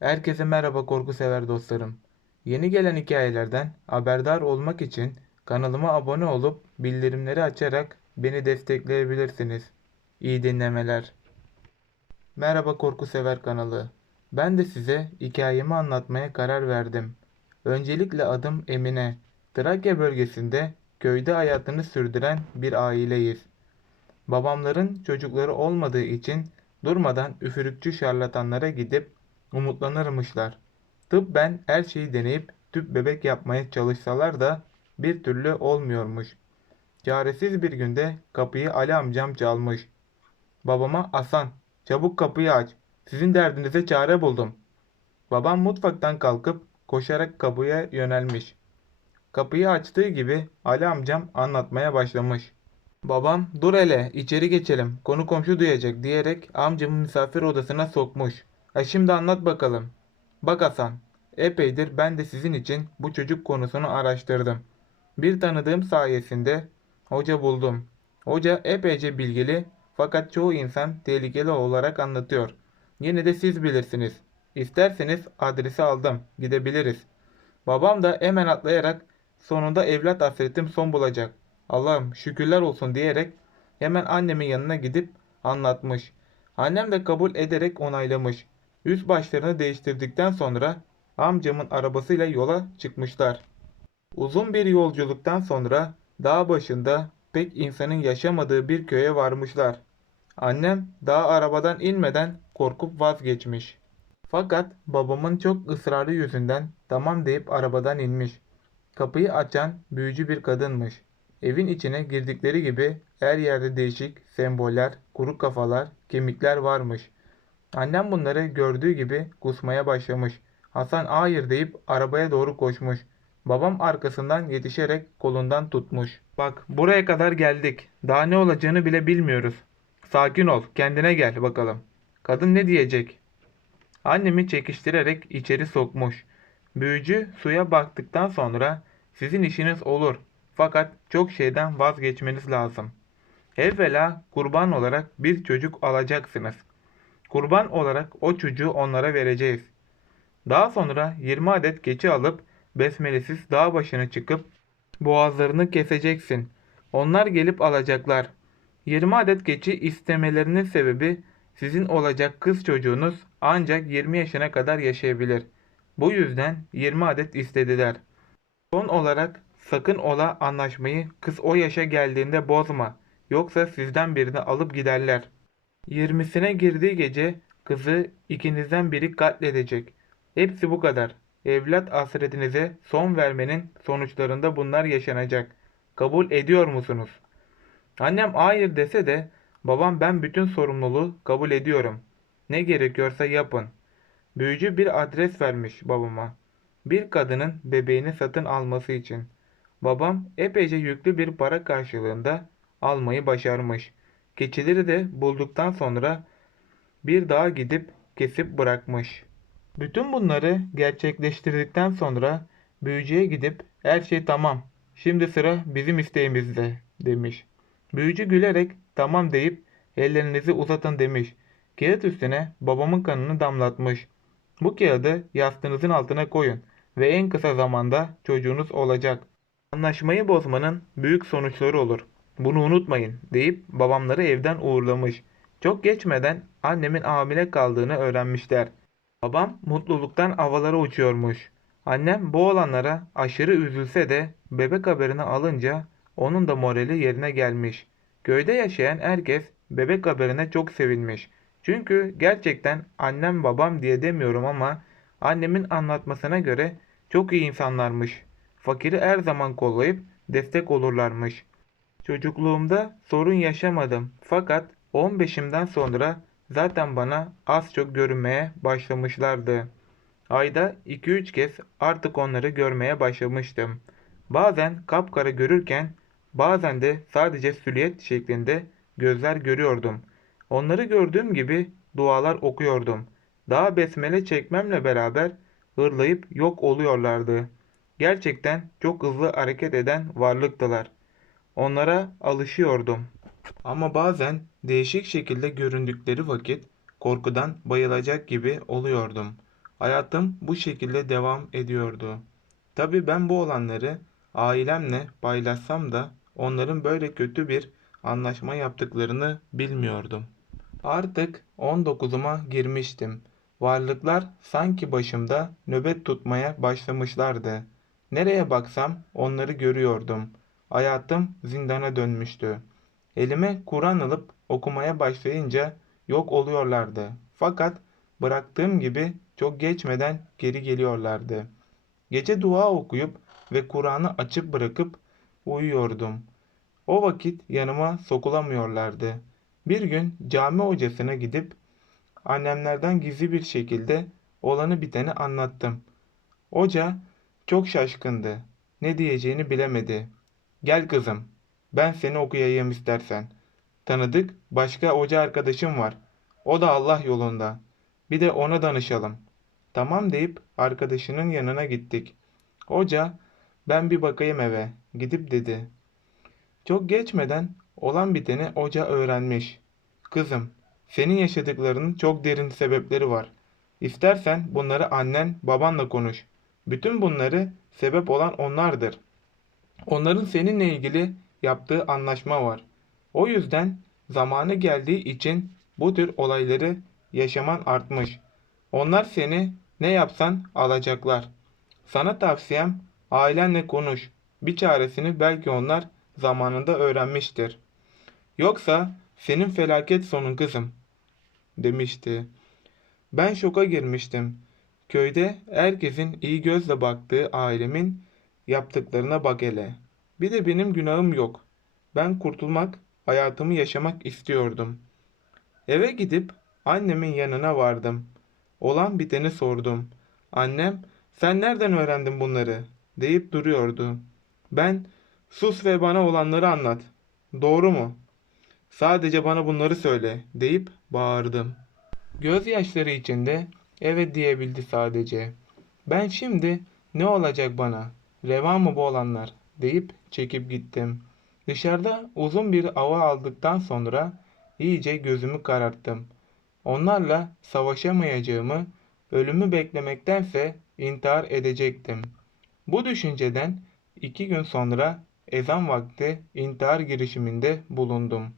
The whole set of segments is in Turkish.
Herkese merhaba korku sever dostlarım. Yeni gelen hikayelerden haberdar olmak için kanalıma abone olup bildirimleri açarak beni destekleyebilirsiniz. İyi dinlemeler. Merhaba korku sever kanalı. Ben de size hikayemi anlatmaya karar verdim. Öncelikle adım Emine. Trakya bölgesinde köyde hayatını sürdüren bir aileyiz. Babamların çocukları olmadığı için durmadan üfürükçü şarlatanlara gidip umutlanırmışlar. Tıbben her şeyi deneyip tüp bebek yapmaya çalışsalar da bir türlü olmuyormuş. Çaresiz bir günde kapıyı Ali amcam çalmış. Babama Hasan, çabuk kapıyı aç. Sizin derdinize çare buldum. Babam mutfaktan kalkıp koşarak kapıya yönelmiş. Kapıyı açtığı gibi Ali amcam anlatmaya başlamış. Babam dur hele içeri geçelim konu komşu duyacak diyerek amcamı misafir odasına sokmuş. Ha şimdi anlat bakalım. Bak Hasan epeydir ben de sizin için bu çocuk konusunu araştırdım. Bir tanıdığım sayesinde hoca buldum. Hoca epeyce bilgili fakat çoğu insan tehlikeli olarak anlatıyor. Yine de siz bilirsiniz. İsterseniz adresi aldım gidebiliriz. Babam da hemen atlayarak sonunda evlat hasretim son bulacak. Allah'ım şükürler olsun diyerek hemen annemin yanına gidip anlatmış. Annem de kabul ederek onaylamış. Üst başlarını değiştirdikten sonra amcamın arabasıyla yola çıkmışlar. Uzun bir yolculuktan sonra dağ başında pek insanın yaşamadığı bir köye varmışlar. Annem daha arabadan inmeden korkup vazgeçmiş. Fakat babamın çok ısrarı yüzünden tamam deyip arabadan inmiş. Kapıyı açan büyücü bir kadınmış. Evin içine girdikleri gibi her yerde değişik semboller, kuru kafalar, kemikler varmış. Annem bunları gördüğü gibi kusmaya başlamış. Hasan hayır deyip arabaya doğru koşmuş. Babam arkasından yetişerek kolundan tutmuş. Bak buraya kadar geldik. Daha ne olacağını bile bilmiyoruz. Sakin ol, kendine gel bakalım. Kadın ne diyecek? Annemi çekiştirerek içeri sokmuş. Büyücü suya baktıktan sonra sizin işiniz olur. Fakat çok şeyden vazgeçmeniz lazım. Evvela kurban olarak bir çocuk alacaksınız. Kurban olarak o çocuğu onlara vereceğiz. Daha sonra 20 adet keçi alıp besmelesiz dağ başına çıkıp boğazlarını keseceksin. Onlar gelip alacaklar. 20 adet keçi istemelerinin sebebi sizin olacak kız çocuğunuz ancak 20 yaşına kadar yaşayabilir. Bu yüzden 20 adet istediler. Son olarak sakın ola anlaşmayı kız o yaşa geldiğinde bozma. Yoksa sizden birini alıp giderler. 20'sine girdiği gece kızı ikinizden biri katledecek. Hepsi bu kadar. Evlat hasretinize son vermenin sonuçlarında bunlar yaşanacak. Kabul ediyor musunuz? Annem hayır dese de babam ben bütün sorumluluğu kabul ediyorum. Ne gerekiyorsa yapın. Büyücü bir adres vermiş babama. Bir kadının bebeğini satın alması için. Babam epeyce yüklü bir para karşılığında almayı başarmış. Keçileri de bulduktan sonra bir dağa gidip kesip bırakmış. Bütün bunları gerçekleştirdikten sonra büyücüye gidip her şey tamam. Şimdi sıra bizim isteğimizde demiş. Büyücü gülerek tamam deyip ellerinizi uzatın demiş. Kağıt üstüne babamın kanını damlatmış. Bu kağıdı yastığınızın altına koyun ve en kısa zamanda çocuğunuz olacak. Anlaşmayı bozmanın büyük sonuçları olur. Bunu unutmayın deyip babamları evden uğurlamış. Çok geçmeden annemin hamile kaldığını öğrenmişler. Babam mutluluktan havalara uçuyormuş. Annem bu olanlara aşırı üzülse de bebek haberini alınca onun da morali yerine gelmiş. Köyde yaşayan herkes bebek haberine çok sevinmiş. Çünkü gerçekten annem babam diye demiyorum ama annemin anlatmasına göre çok iyi insanlarmış. Fakiri her zaman kollayıp destek olurlarmış. Çocukluğumda sorun yaşamadım fakat 15'imden sonra zaten bana az çok görünmeye başlamışlardı. Ayda 2-3 kez artık onları görmeye başlamıştım. Bazen kapkara görürken bazen de sadece süliyet şeklinde gözler görüyordum. Onları gördüğüm gibi dualar okuyordum. Daha besmele çekmemle beraber hırlayıp yok oluyorlardı. Gerçekten çok hızlı hareket eden varlıktılar. Onlara alışıyordum. Ama bazen değişik şekilde göründükleri vakit korkudan bayılacak gibi oluyordum. Hayatım bu şekilde devam ediyordu. Tabii ben bu olanları ailemle paylaşsam da onların böyle kötü bir anlaşma yaptıklarını bilmiyordum. Artık 19'uma girmiştim. Varlıklar sanki başımda nöbet tutmaya başlamışlardı. Nereye baksam onları görüyordum. Hayatım zindana dönmüştü. Elime Kur'an alıp okumaya başlayınca yok oluyorlardı. Fakat bıraktığım gibi çok geçmeden geri geliyorlardı. Gece dua okuyup ve Kur'an'ı açıp bırakıp uyuyordum. O vakit yanıma sokulamıyorlardı. Bir gün cami hocasına gidip annemlerden gizli bir şekilde olanı biteni anlattım. Hoca çok şaşkındı. Ne diyeceğini bilemedi. Gel kızım, ben seni okuyayım istersen. Tanıdık başka hoca arkadaşım var. O da Allah yolunda. Bir de ona danışalım. Tamam deyip arkadaşının yanına gittik. Hoca, ben bir bakayım eve. Gidip dedi. Çok geçmeden olan biteni hoca öğrenmiş. Kızım, senin yaşadıklarının çok derin sebepleri var. İstersen bunları annen, babanla konuş. Bütün bunları sebep olan onlardır. Onların seninle ilgili yaptığı anlaşma var. O yüzden zamanı geldiği için bu tür olayları yaşaman artmış. Onlar seni ne yapsan alacaklar. Sana tavsiyem ailenle konuş. Bir çaresini belki onlar zamanında öğrenmiştir. Yoksa senin felaket sonun kızım, demişti. Ben şoka girmiştim. Köyde herkesin iyi gözle baktığı ailemin yaptıklarına bak hele. Bir de benim günahım yok. Ben kurtulmak, hayatımı yaşamak istiyordum. Eve gidip annemin yanına vardım. Olan biteni sordum. Annem, sen nereden öğrendin bunları? deyip duruyordu. Ben, sus ve bana olanları anlat. Doğru mu? Sadece bana bunları söyle deyip bağırdım. Gözyaşları içinde evet diyebildi sadece. Ben şimdi ne olacak bana? Reva mı bu olanlar? deyip çekip gittim. Dışarıda uzun bir hava aldıktan sonra iyice gözümü kararttım. Onlarla savaşamayacağımı, ölümü beklemektense intihar edecektim. Bu düşünceden iki gün sonra ezan vakti intihar girişiminde bulundum.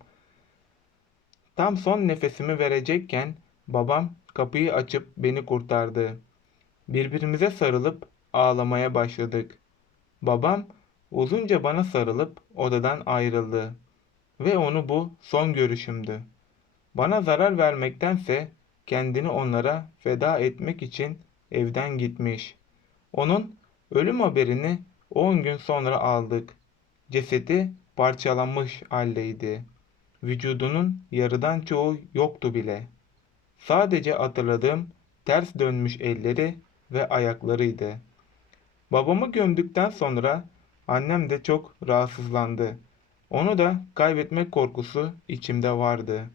Tam son nefesimi verecekken babam kapıyı açıp beni kurtardı. Birbirimize sarılıp ağlamaya başladık. Babam uzunca bana sarılıp odadan ayrıldı ve onu bu son görüşümdü. Bana zarar vermektense kendini onlara feda etmek için evden gitmiş. Onun ölüm haberini 10 gün sonra aldık. Cesedi parçalanmış haldeydi. Vücudunun yarıdan çoğu yoktu bile. Sadece hatırladığım ters dönmüş elleri ve ayaklarıydı. Babamı gömdükten sonra annem de çok rahatsızlandı. Onu da kaybetmek korkusu içimde vardı.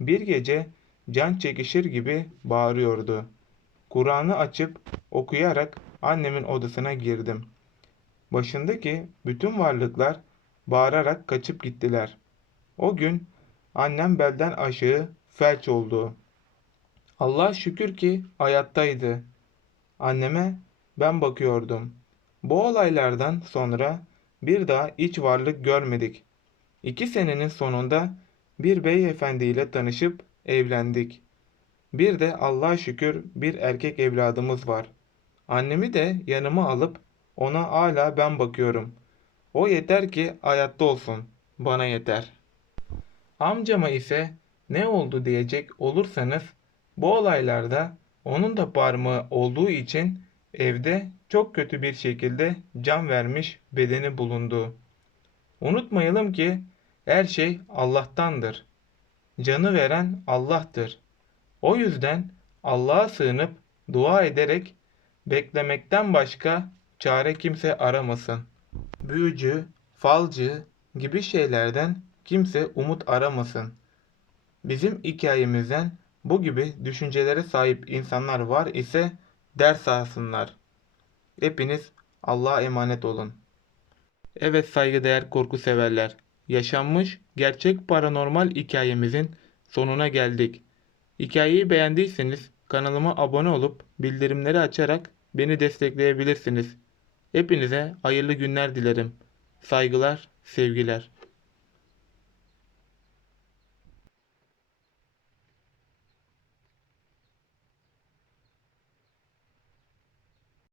Bir gece can çekişir gibi bağırıyordu. Kur'an'ı açıp okuyarak annemin odasına girdim. Başındaki bütün varlıklar bağırarak kaçıp gittiler. O gün annem belden aşağı felç oldu. Allah şükür ki hayattaydı. Anneme ben bakıyordum. Bu olaylardan sonra bir daha iç varlık görmedik. İki senenin sonunda bir beyefendiyle tanışıp evlendik. Bir de Allah'a şükür bir erkek evladımız var. Annemi de yanıma alıp ona hala ben bakıyorum. O yeter ki hayatta olsun. Bana yeter. Amcama ise ne oldu diyecek olursanız bu olaylarda onun da parmağı olduğu için evde çok kötü bir şekilde can vermiş bedeni bulundu. Unutmayalım ki her şey Allah'tandır. Canı veren Allah'tır. O yüzden Allah'a sığınıp dua ederek beklemekten başka çare kimse aramasın. Büyücü, falcı gibi şeylerden kimse umut aramasın. Bizim hikayemizden bu gibi düşüncelere sahip insanlar var ise ders alsınlar. Hepiniz Allah'a emanet olun. Evet saygıdeğer korku severler. Yaşanmış gerçek paranormal hikayemizin sonuna geldik. Hikayeyi beğendiyseniz kanalıma abone olup bildirimleri açarak beni destekleyebilirsiniz. Hepinize hayırlı günler dilerim. Saygılar, sevgiler.